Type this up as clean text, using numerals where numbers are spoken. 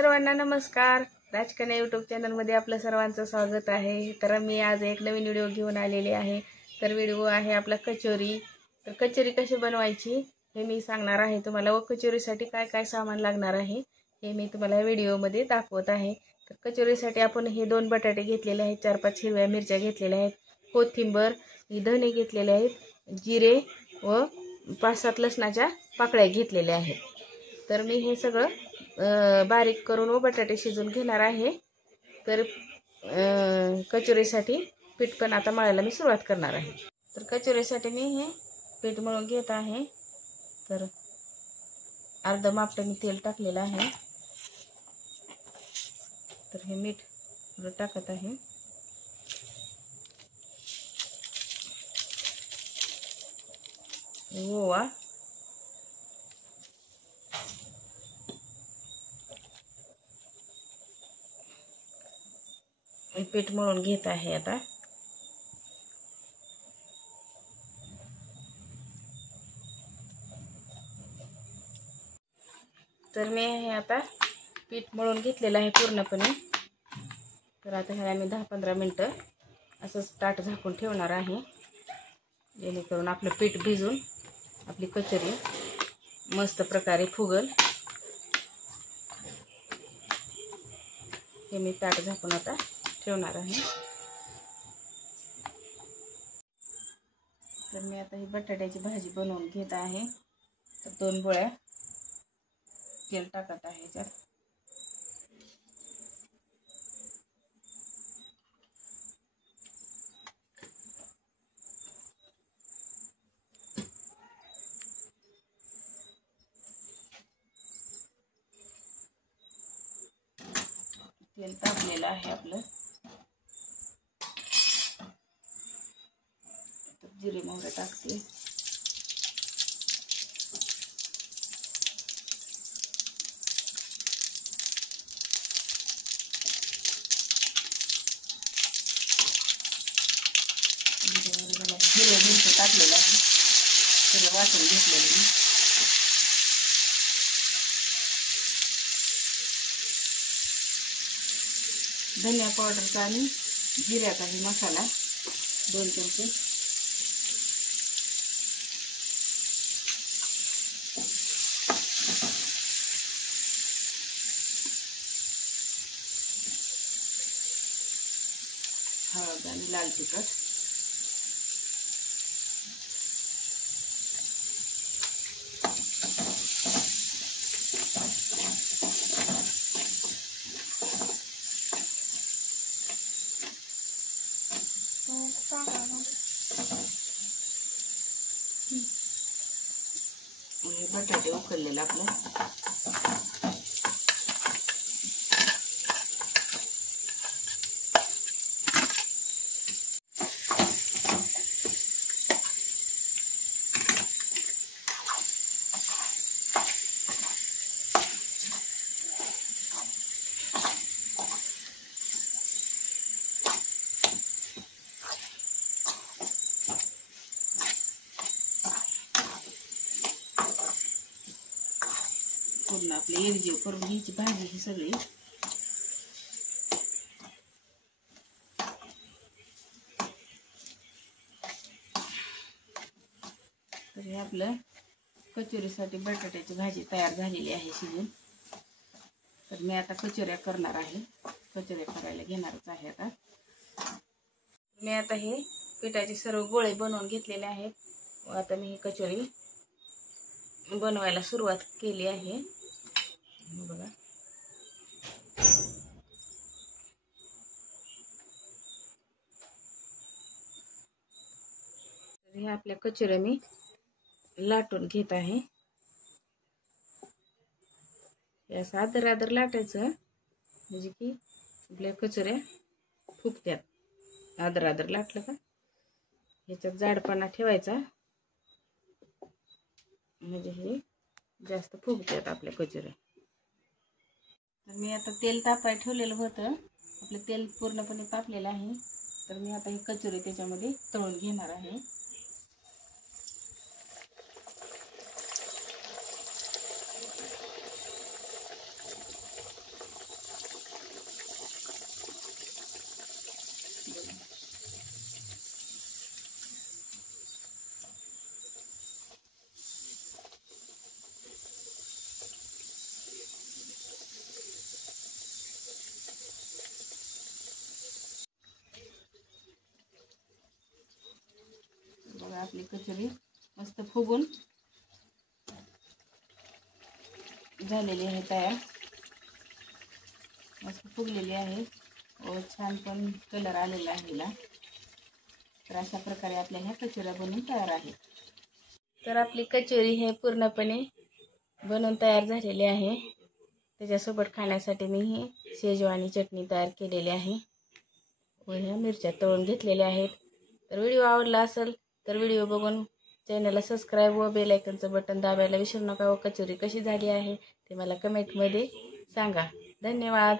सर्वांना नमस्कार. राजकन्या यूट्यूब चॅनलमध्ये आपलं सर्वांचं स्वागत आहे. तर मी आज एक नवीन व्हिडिओ घेऊन आलेली आहे. तर व्हिडिओ आहे आपला कचोरी. तर कचोरी कशी बनवायची हे मी सांगणार आहे तुम्हाला, व कचोरीसाठी काय काय सामान लागणार आहे हे मी तुम्हाला व्हिडिओमध्ये दाखवत आहे. तर कचोरीसाठी आपण हे 2 बटाटे घेतलेले आहेत, 4-5 हिरव्या मिरच्या घेतलेल्या आहेत, कोथिंबीर, धने घेतलेले आहेत, जिरे व 5-7 लसणाच्या पाकळ्या घेतलेल्या आहेत. तर मी हे सगळं बारीक करून व बटाटे शिजून घेणार आहे. तर कचोरीसाठी पीठ पण आता मळायला मी सुरुवात करणार आहे. तर कचोरीसाठी मी हे पीठ मळून घेत आहे. तर अर्धा मापटं मी तेल टाकलेलं आहे. तर हे मीठ टाकत आहे. ओवा, पीठ मळून घेत आहे आता. तर मी हे आता पीठ मळून घेतलेलं आहे पूर्णपणे. तर आता ह्याला मी 10-15 मिनटं असंच ताट झाकून ठेवणार आहे, जेणेकरून आपलं पीठ भिजून आपली कचोरी मस्त प्रकारे फुगल. हे मी ताट झाकून आता ठेवणार आहे. तर मी आता ही बटाट्याची भाजी बनवून घेत आहे. तर 2 गोळ्या तेल टाकत आहे त्यात. तेल तापलेलं आहे आपलं. जिरे मोहरी टाकते. जिरे मिरची टाकलेलं आहे, सगळं वाटून घेतलेलं मी. धनिया पावडरचा आणि जिऱ्याचा ही मसाला 2 चमचे. हळद आणि लाल तिखट. बटाटे उकळलेलं आपलं. पूर्ण आपली एकजीव करून घ्यायची भाजी ही सगळी. तर हे आपलं कचोरीसाठी बटाट्याची भाजी तयार झालेली आहे शिजून. तर मी आता कचोऱ्या करणार आहे. कचोऱ्या करायला घेणारच आहे आता. मी आता हे पिठाचे सर्व गोळे बनवून घेतलेले आहेत. व आता मी ही कचोरी बनवायला सुरुवात केली आहे. बघा, तर ह्या आपल्या कचोऱ्या मी लाटून घेत आहे. असं आदर लाटायचं, म्हणजे की आपल्या कचोऱ्या फुगत्यात. आदर लाटलं का ह्याच्यात जाडपणा ठेवायचा, म्हणजे हे जास्त फुगतात आपल्या कचोऱ्या. तर मी आता तेल तापाय ठेवलेलं होतं. आपलं तेल पूर्णपणे तापलेलं आहे. तर मी आता ही कचोरी त्याच्यामध्ये तळून घेणार आहे. आपली कचोरी मस्त फुगून झालेली आहे तयार, मस्त फुगलेली आहे व छान पण कलर आलेला आहे हिला। तर अशा प्रकारे आपल्या ह्या कचोऱ्या बनवून तयार आहेत। तर आपली कचोरी हे पूर्णपणे बनवून तयार झालेली आहे। त्याच्यासोबत खाण्यासाठी मी ही शेजवानी चटणी तयार केलेली आहे व ह्या मिरच्या तळून घेतलेल्या आहेत। तर व्हिडिओ आवडला असेल तर व्हिडिओ बघून चॅनलला सबस्क्राईब व बेल आयकॉनचं बटन दाबायला विसरू नका व कचोरी कशी झाली आहे ते मला कमेंटमध्ये सांगा। धन्यवाद।